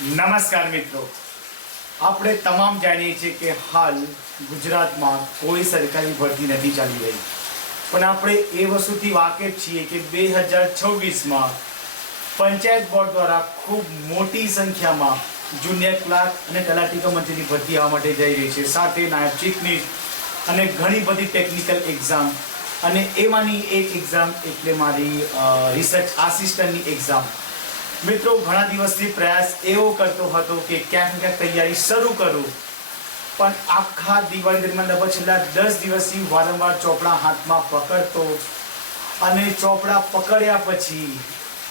નમસ્કાર મિત્રો. આપણે તમામ જાણીએ છીએ કે હાલ ગુજરાતમાં કોઈ સરકારી ભરતી નથી ચાલી રહી. પણ આપણે એ વસ્તુથી વાકેફ છીએ કે બે હજાર છવ્વીસમાં પંચાયત બોર્ડ દ્વારા ખૂબ મોટી સંખ્યામાં જુનિયર ક્લાર્ક અને તલાટી મંત્રીની ભરતી આવવા માટે જઈ રહી છે. સાથે નાયબ ચીફની અને ઘણી બધી ટેકનિકલ એક્ઝામ અને એમાંની એક એક્ઝામ એટલે મારી રિસર્ચ આસિસ્ટન્ટની એક્ઝામ મિત્રો, ઘણા દિવસથી પ્રયાસ એવો કરતો હતો કે ક્યાંક ક્યાંક તૈયારી શરૂ કરું. પણ આખા દિવાળી દરમિયાન લગભગ છેલ્લા દસ દિવસથી વારંવાર ચોપડા હાથમાં પકડતો અને ચોપડા પકડ્યા પછી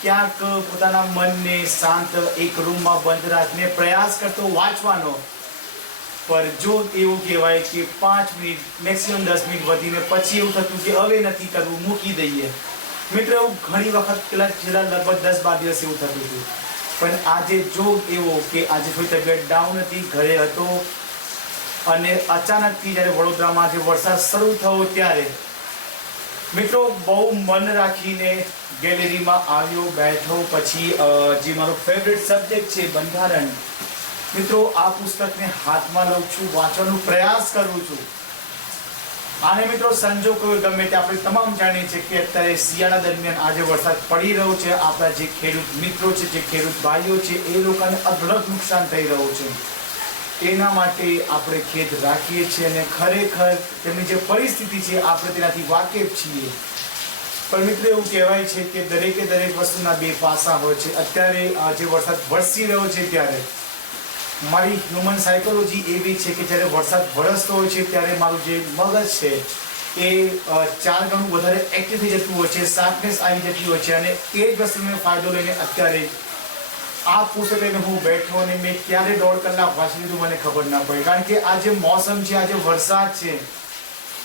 ક્યાંક પોતાના મનને શાંત એક રૂમમાં બંધ રાખીને પ્રયાસ કરતો વાંચવાનો. પર જો એવું કહેવાય કે પાંચ મિનિટ મેક્સિમમ દસ મિનિટ વધીને પછી એવું થતું કે હવે નથી કરવું, મૂકી દઈએ. મિત્રો એવું ઘણી વખત પેલા છેલ્લા લગભગ દસ બાર દિવસ એવું થતું હતું. પણ આજે જો એવો કે આજે કોઈ તબિયત ડાઉન હતી, ઘરે હતો અને અચાનકથી જ્યારે વડોદરામાં જે વરસાદ શરૂ થયો ત્યારે મિત્રો બહુ મન રાખીને ગેલેરીમાં આવ્યો, બેઠો. પછી જે મારો ફેવરેટ સબ્જેક્ટ છે, બંધારણ. મિત્રો, આ પુસ્તકને હાથમાં લઉં છું, વાંચવાનો પ્રયાસ કરું છું. આને મિત્રો સંજોગો ગમે તે આપણે તમામ જાણીએ છીએ કે અત્યારે શિયાળા દરમિયાન આજે વરસાદ પડી રહ્યો છે. આપણા જે ખેડૂત મિત્રો છે, જે ખેડૂત ભાઈઓ છે, એ લોકોને અઢળક નુકસાન થઈ રહ્યું છે. એના માટે આપણે ખેદ રાખીએ છીએ અને ખરેખર તેમની જે પરિસ્થિતિ છે, આપણે તેનાથી વાકેફ છીએ. પણ મિત્રો એવું કહેવાય છે કે દરેકે દરેક વસ્તુના બે પાસા હોય છે. અત્યારે જે વરસાદ વરસી રહ્યો છે ત્યારે મારી હ્યુમન સાયકોલોજી એવી છે કે જ્યારે વરસાદ વરસતો હોય છે ત્યારે મારું જે મગજ છે એ ચાર ગણું વધારે એક્ટિવ થઈ જતું હોય છે શાર્પનેસ આવી જતી હોય છે અને એ જ વસ્તુનો ફાયદો લઈને અત્યારે આ પુસ્તક લઈને હું બેઠો અને મેં ક્યારે દોઢ કલાક વાંચી લીધું મને ખબર ના પડી. કારણ કે આ જે મોસમ છે, આ જે વરસાદ છે,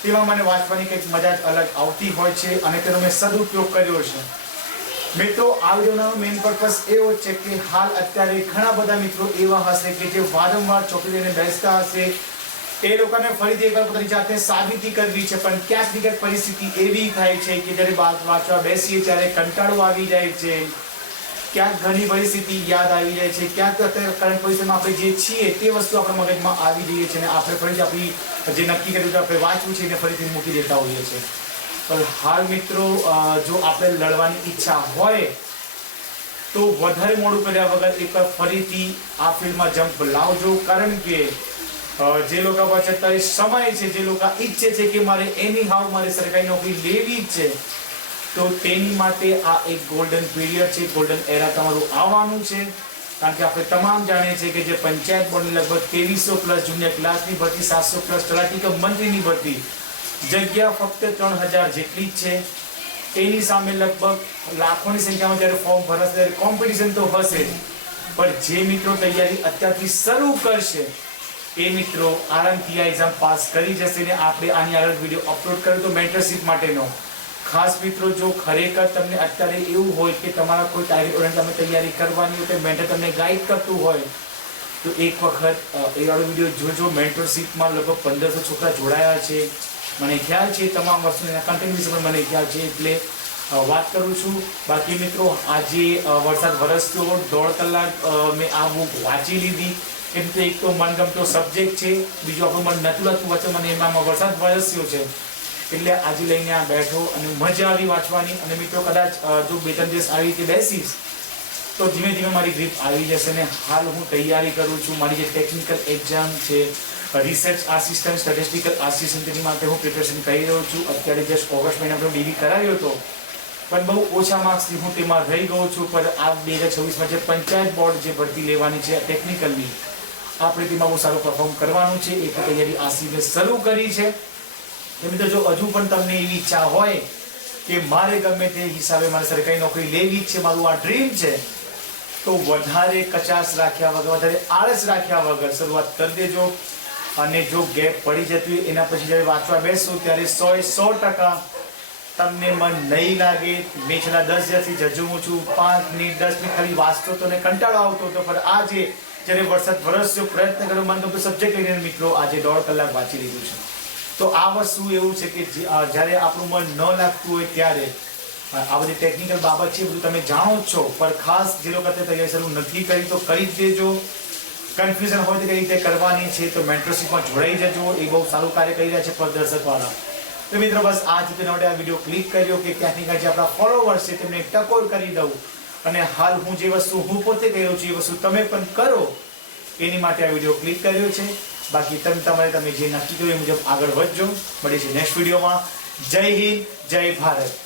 તેમાં મને વાંચવાની કંઈક મજા જ અલગ આવતી હોય છે અને તેનો મેં સદુપયોગ કર્યો છે. મિત્રો, આ વિડીયોનો મેઇન પર્પસ એવો છે કે હાલ અત્યારે ઘણા બધા મિત્રો એવા હશે કે જે વારંવાર ચોકી લઈને બેસતા હશે. એ લોકોને ફરીથી એકવાર પોતાની જાતે સાબિતી કરવી છે, પણ ક્યાંક ને પરિસ્થિતિ એવી થાય છે કે જ્યારે વાત વાંચવા બેસીએ ત્યારે કંટાળો આવી જાય છે. ક્યાંક ઘણી પરિસ્થિતિ યાદ આવી જાય છે, ક્યાંક અત્યારે કરંટ પરિસ્થિતિમાં આપણે જે છીએ તે વસ્તુ આપણા મગજમાં આવી જઈએ છે અને આપણે ફરીથી આપણી જે નક્કી કર્યું આપણે વાંચવું છે, એને ફરીથી મૂકી દેતા હોઈએ છીએ. પણ હાલ મિત્રો જો આપણે લડવાની ઈચ્છા હોય, તો વધારે મોડું કર્યા વગર એકવાર ફરીથી આ ફિલ્ડમાં જમ્પ લાવજો. કારણ કે જે લોકો પાસે અત્યારે સમય છે, જે લોકો ઈચ્છે છે કે મારે એની હાવ મારે સરકારી નોકરી લેવી જ છે, તો તેની માટે આ એક ગોલ્ડન પીરિયડ છે ગોલ્ડન એરા તમારું આવવાનું છે. કારણ કે આપણે તમામ જાણીએ છીએ કે જે પંચાયત બોર્ડની લગભગ ત્રેવીસો પ્લસ જુનિયર ક્લાસની ભરતી, સાતસો પ્લસ તલાટી કે મંત્રીની ભરતી જગ્યા ફક્ત ત્રણ હજાર જેટલી જ છે. એની સામે લગભગ લાખોની સંખ્યામાં જ્યારે ફોર્મ ભરાશે ત્યારે કોમ્પિટિશન તો હશે. પણ જે મિત્રો તૈયારી અત્યારથી શરૂ કરશે, એ મિત્રો આરામથી આ એક્ઝામ પાસ કરી જશે ને આપણે આની આગળ વીડિયો અપલોડ કર્યો તો મેન્ટરશીપ માટેનો. ખાસ મિત્રો, જો ખરેખર તમને અત્યારે એવું હોય કે તમારા કોઈ ટાર્ગેટ તમે તૈયારી કરવાની હોય, તો મેન્ટર તમને ગાઈડ કરતું હોય, તો એક વખત એ વાળો વીડિયો જોજો. મેન્ટરશીપમાં લગભગ પંદરસો છોકરા જોડાયા છે. મને ખ્યાલ છે, તમામ વસ્તુના કન્ટિન્યુઅસ પણ મને ખ્યાલ છે, એટલે વાત કરું છું. બાકી મિત્રો, આજે વરસાદ વરસ્યો દોઢ કલાક મેં આ બુક વાંચી લીધી. એમ તો એક તો મનગમતો સબ્જેક્ટ છે, બીજું આપણું મન નથી લાગતું વચ્ચે મને એમાં વરસાદ વરસ્યો છે. એટલે આજે લઈને આ બેઠો અને મજા આવી વાંચવાની. અને મિત્રો, કદાચ જો બે ત્રણ દિવસ આવી રીતે બેસીશ, તો ધીમે ધીમે મારી ગ્રીપ આવી જશે ને હાલ હું તૈયારી કરું છું. મારી જે ટેકનિકલ એક્ઝામ છે રિસર્ચ આસિસ્ટન્ટ સ્ટેટિસ્ટિકલ આસિસ્ટન્ટની માટે હું પ્રિપેરેશન કરી રહ્યો છું. અત્યારે જસ્ટ ઓગસ્ટ મહિનામાં ડીવી કરાવ્યો હતો. પણ બહુ ઓછા માર્ક્સથી હું તેમાં રહી ગયો છું. પણ આ બે હજાર છવ્વીસમાં જે પંચાયત બોર્ડ જે ભરતી લેવાની છે ટેકનિકલની આપણે તેમાં બહુ સારું પરફોર્મ કરવાનું છે. એક તૈયારી આસીને શરૂ કરી છે. એ મિત્રો, જો હજુ પણ તમને એવી ઈચ્છા હોય કે મારે ગમે તે હિસાબે મારે સરકારી નોકરી લેવી છે, મારું આ ડ્રીમ છે, તો વધારે કચાશ રાખ્યા વગર, વધારે આળસ રાખ્યા વગર શરૂઆત કરી દેજો. અને જો ગેપ પડી જતી હોય એના પછી જ્યારે વાંચવા બેસશો ત્યારે સો સો ટકા તમને મન નહીં લાગે. મેં છેલ્લા દસ હજારથી જજુમું છું. પાંચ મિનિટ, દસ મિનિટ ખાલી વાંચતો તો ને કંટાળો આવતો હતો. પણ આજે જ્યારે વરસાદ વરસ્યો, પ્રયત્ન કર્યો, મન તો સબ્જેક્ટ લઈને મિત્રો આજે દોઢ કલાક વાંચી લીધું છે. તો આ વસ્તુ એવું છે કે જ્યારે આપણું મન ન લાગતું હોય ત્યારે આ બધી ટેકનિકલ બાબત છે એ બધું તમે જાણો જ છો. પણ ખાસ જે લોકો તૈયારી શરૂ નથી કરી, તો કરી દેજો. કન્ફ્યુઝન હોય તો કઈ રીતે કરવાની છે તો મેન્ટરશીપમાં જોડાઈ જજો. એ બહુ સારું કાર્ય કરી રહ્યા છે પ્રદર્શક વાળા. તો મિત્રો, બસ આ જ રીતે માટે આ વીડિયો ક્લિક કર્યો કે ક્યાંથી ક્યાં જે આપણા ફોલોવર્સ છે તેમને ટકોર કરી દઉં. અને હાલ હું જે વસ્તુ હું પોતે કર્યો છું, એ વસ્તુ તમે પણ કરો. એની માટે આ વીડિયો ક્લિક કર્યો છે. બાકી તમે તમારે તમે જે નક્કી કર્યું એ મુજબ આગળ વધજો. મળીશું નેક્સ્ટ વિડીયોમાં. જય હિન્દ, જય ભારત.